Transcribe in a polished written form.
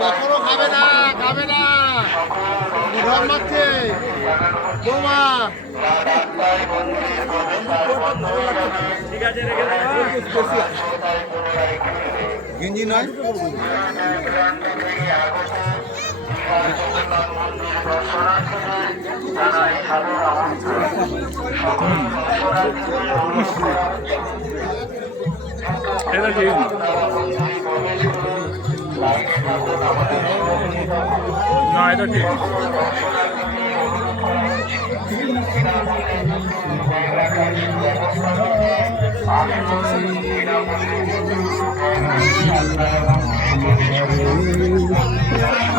কখনো খাবে না, খাবে না, ঘর মারছে বৌমা। ঠিক আছে, রেখে গেঞ্জি নয় এটা ঠিক না, এটা ঠিক আমি